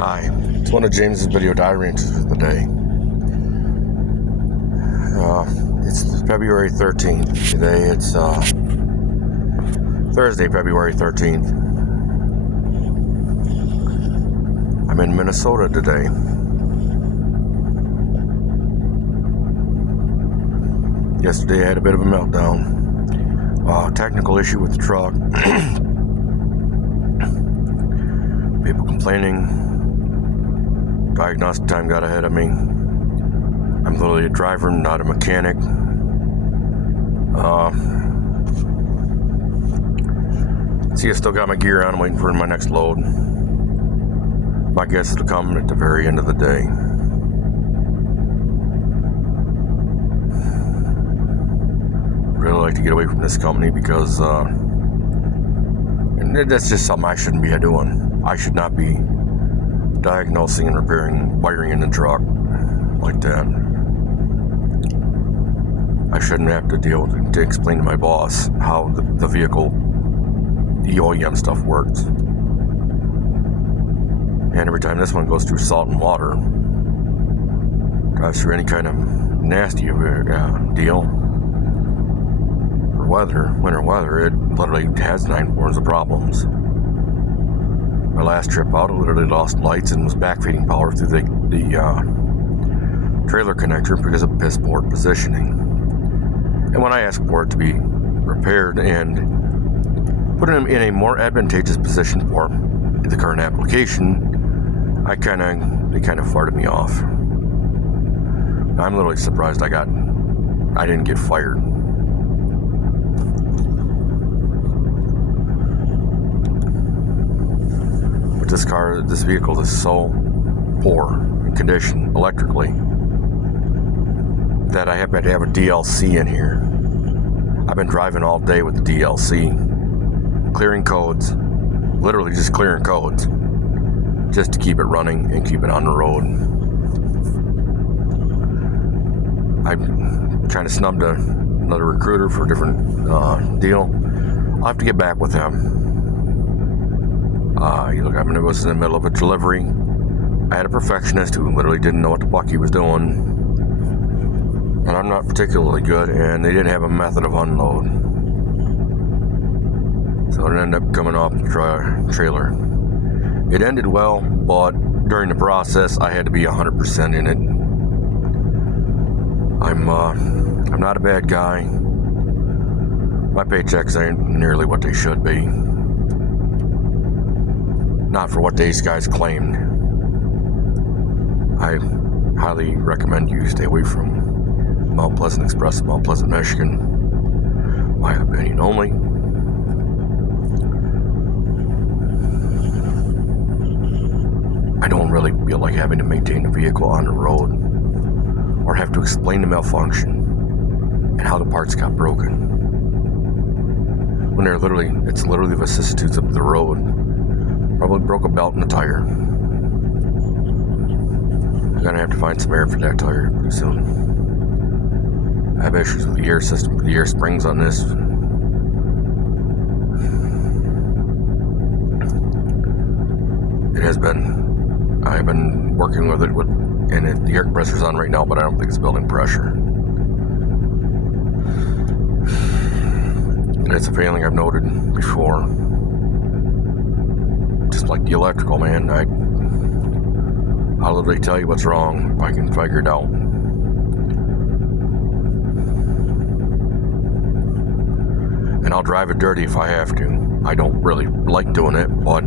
Hi, it's one of James's video diary entries of the day. It's February 13th. Today it's Thursday, February 13th. I'm in Minnesota today. Yesterday I had a bit of a meltdown. Technical issue with the truck. People complaining. Diagnostic time got ahead of me. I'm literally a driver, not a mechanic. See, I still got my gear on. I'm waiting for my next load. My guess it'll come at the very end of the day. Really like to get away from this company because and that's just something I shouldn't be doing. I should not be diagnosing and repairing wiring in the truck like that. I shouldn't have to to explain to my boss how the vehicle, the OEM stuff works. And every time this one goes through salt and water, drives through any kind of nasty deal, for winter weather, it literally has 9 forms of problems. My last trip out, I literally lost lights and was backfeeding power through the trailer connector because of piss poor positioning. And when I asked for it to be repaired and put it in a more advantageous position for the current application, they kind of farted me off. I'm literally surprised I didn't get fired. This vehicle is so poor in condition electrically that I have to have a DLC in here. I've been driving all day with the DLC, clearing codes, literally just clearing codes, just to keep it running and keep it on the road. I kind of snubbed another recruiter for a different deal. I'll have to get back with him. I was in the middle of a delivery. I had a perfectionist who literally didn't know what the fuck he was doing. And I'm not particularly good, and they didn't have a method of unload. So it ended up coming off the trailer. It ended well, but during the process, I had to be 100% in it. I'm not a bad guy. My paychecks ain't nearly what they should be. Not for what these guys claimed. I highly recommend you stay away from Mount Pleasant Express, Mount Pleasant, Michigan. My opinion only. I don't really feel like having to maintain a vehicle on the road or have to explain the malfunction and how the parts got broken. When it's literally the vicissitudes of the road. Probably broke a belt in the tire. I'm gonna have to find some air for that tire pretty soon. I have issues with the air system, the air springs on this. It has been. I've been working with it, and the air compressor's on right now, but I don't think it's building pressure. It's a failing I've noted before. Just like the electrical, man, I'll literally tell you what's wrong if I can figure it out. And I'll drive it dirty if I have to. I don't really like doing it, but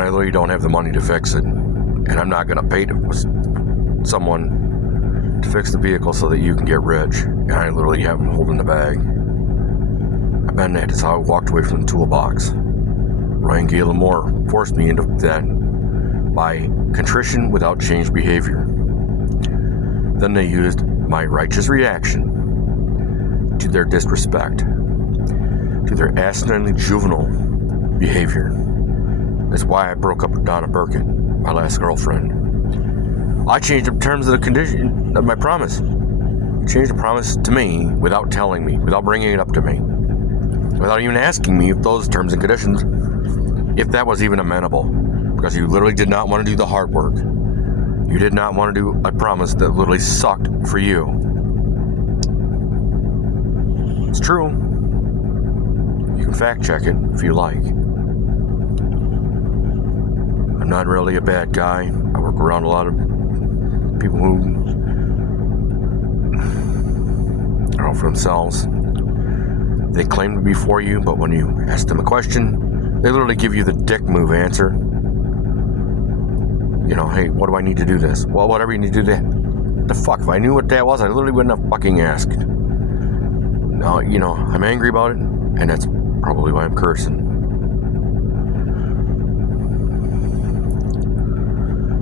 I literally don't have the money to fix it. And I'm not going to pay someone to fix the vehicle so that you can get rich. And I literally have them holding the bag. I've been there. That's how I walked away from the toolbox. Ryan Galen Moore forced me into that by contrition without changed behavior. Then they used my righteous reaction to their disrespect, to their asininely juvenile behavior. That's why I broke up with Donna Burkett, my last girlfriend. I changed the terms of the condition of my promise. Changed the promise to me without telling me, without bringing it up to me, without even asking me if those terms and conditions, if that was even amenable. because you literally did not want to do the hard work. You did not want to do a promise that literally sucked for you. It's true. You can fact check it if you like. I'm not really a bad guy. I work around a lot of people who, I don't know, for themselves. They claim to be for you, but when you ask them a question, they literally give you the dick move answer. You know, hey, what do I need to do this? Well, whatever you need to do that. The fuck, if I knew what that was, I literally wouldn't have fucking asked. No, you know, I'm angry about it, and that's probably why I'm cursing.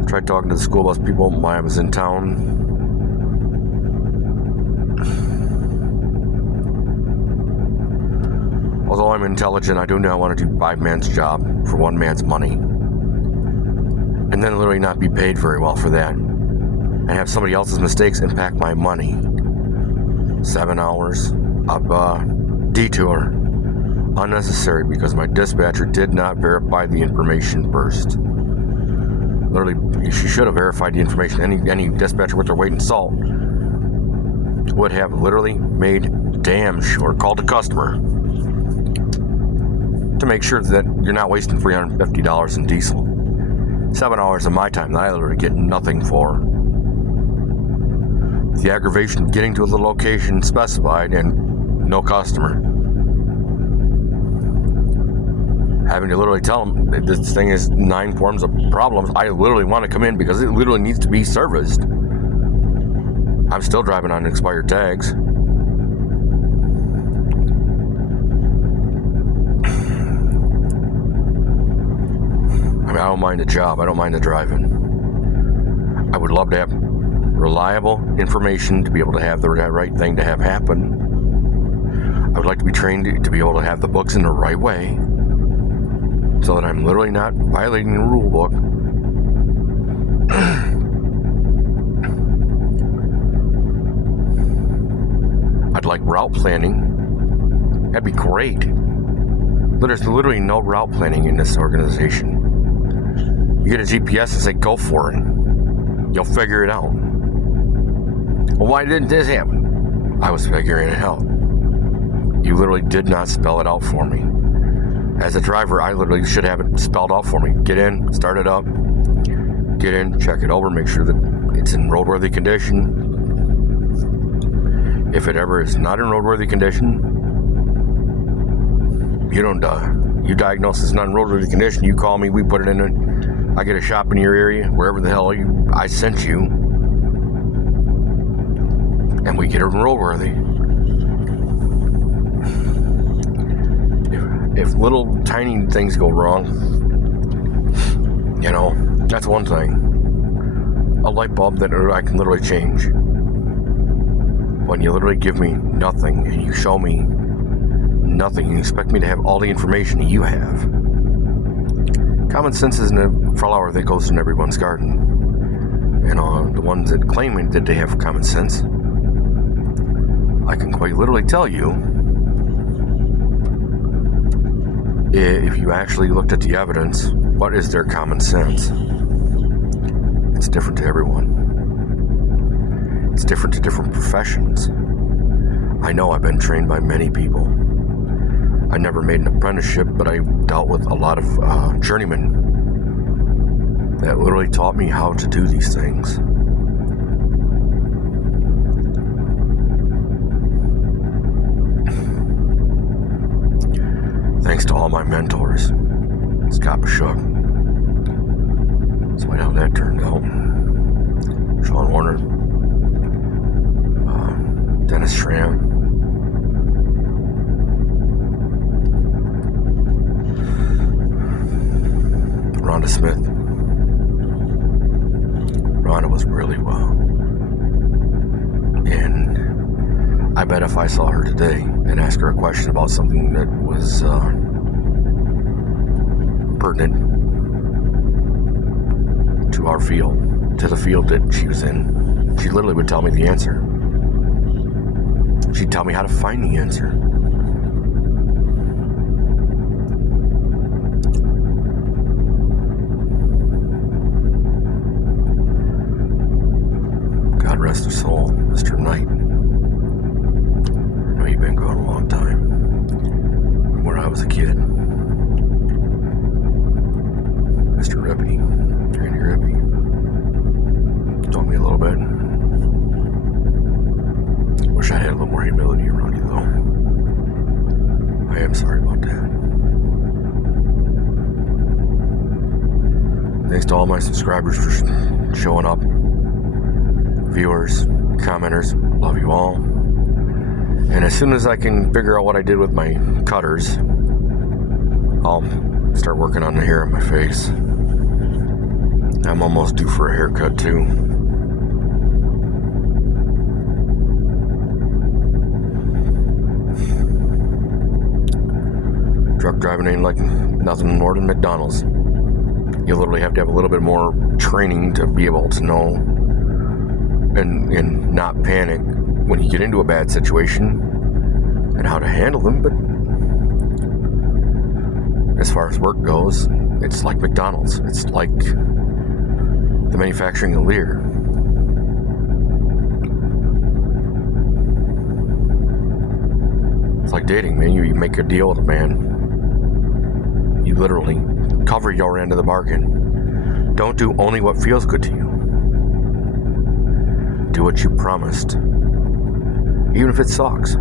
Tried talking to the school bus people while I was in town. Although I'm intelligent, I do not want to do 5 man's job for 1 man's money. And then literally not be paid very well for that. And have somebody else's mistakes impact my money. 7 hours of detour. Unnecessary because my dispatcher did not verify the information first. Literally, she should have verified the information. Any dispatcher with their weight in salt would have literally made damn sure, called the customer to make sure that you're not wasting $350 in diesel. 7 hours of my time that I literally get nothing for. The aggravation of getting to the location specified and no customer. Having to literally tell them that this thing is 9 forms of problems. I literally want to come in because it literally needs to be serviced. I'm still driving on expired tags. I mean, I don't mind the job. I don't mind the driving. I would love to have reliable information to be able to have the right thing to have happen. I would like to be trained to be able to have the books in the right way so that I'm literally not violating the rule book. I'd like route planning. That'd be great. There's literally no route planning in this organization. You get a GPS and say, go for it. You'll figure it out. Well, why didn't this happen? I was figuring it out. You literally did not spell it out for me. As a driver, I literally should have it spelled out for me. Get in, start it up, get in, check it over, make sure that it's in roadworthy condition. If it ever is not in roadworthy condition, you don't you diagnose it's not in roadworthy condition, you call me, we put it in it. I get a shop in your area, wherever the hell I sent you, and we get it roadworthy. If little tiny things go wrong, you know, that's one thing. A light bulb that I can literally change. When you literally give me nothing and you show me nothing, you expect me to have all the information that you have. Common sense isn't a flower that goes in everyone's garden. And the ones that claim that they have common sense, I can quite literally tell you, if you actually looked at the evidence, what is their common sense? It's different to everyone. It's different to different professions. I know I've been trained by many people. I never made an apprenticeship, but I dealt with a lot of journeymen that literally taught me how to do these things. Thanks to all my mentors. Scott Bashuk. That's why how that turned out. Sean Warner. Dennis Schramm. Rhonda Smith. Rhonda was really well. And I bet if I saw her today and asked her a question about something that was pertinent to our field, to the field that she was in, she literally would tell me the answer. She'd tell me how to find the answer. God rest his soul, Mr. Knight. I know you've been gone a long time. From when I was a kid. Mr. Rippy, Randy Rippy, told me a little bit. Wish I had a little more humility around you, though. I am sorry about that. Thanks to all my subscribers for showing up. Viewers, commenters, love you all. And as soon as I can figure out what I did with my cutters, I'll start working on the hair on my face. I'm almost due for a haircut too. Truck driving ain't like nothing more than McDonald's. You literally have to have a little bit more training to be able to know and not panic when you get into a bad situation and how to handle them. But as far as work goes, it's like McDonald's. It's like the manufacturing of Lear. It's like dating, man. You make a deal with a man. You literally cover your end of the bargain. Don't do only what feels good to you. Do what you promised, even if it sucks.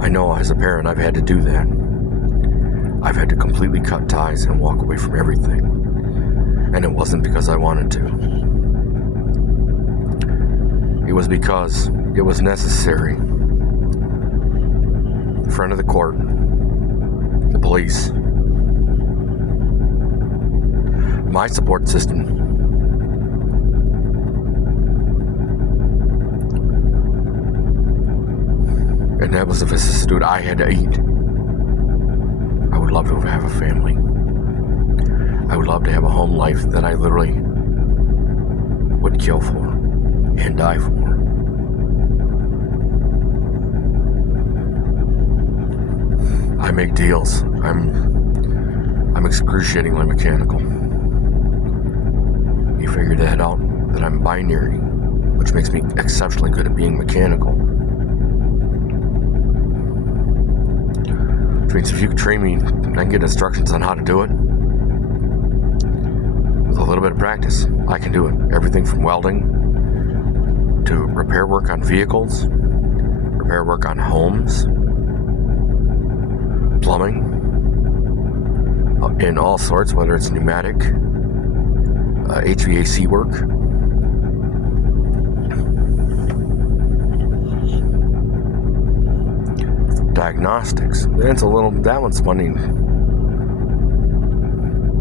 I know as a parent I've had to do that. I've had to completely cut ties and walk away from everything. And it wasn't because I wanted to. It was because it was necessary. The friend of the court, the police, my support system, and that was the vicissitude I had to eat. I would love to have a family. I would love to have a home life that I literally would kill for and die for. I make deals. I'm excruciatingly mechanical. You figured that out, that I'm binary, which makes me exceptionally good at being mechanical. Which means if you could train me, I can get instructions on how to do it. With a little bit of practice, I can do it. Everything from welding to repair work on vehicles, repair work on homes, plumbing, in all sorts, whether it's pneumatic, HVAC work. Diagnostics. That one's funny,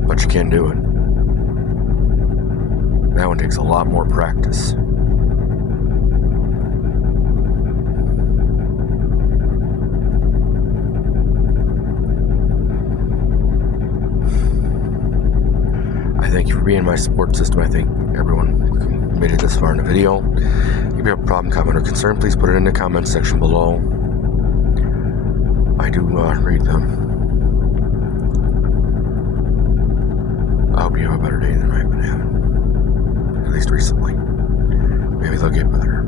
but you can do it. That one takes a lot more practice. I thank you for being my support system. I thank everyone who made it this far in the video. If you have a problem, comment, or concern, please put it in the comment section below. I do read them. I hope you have a better day than I've been having. At least recently. Maybe they'll get better.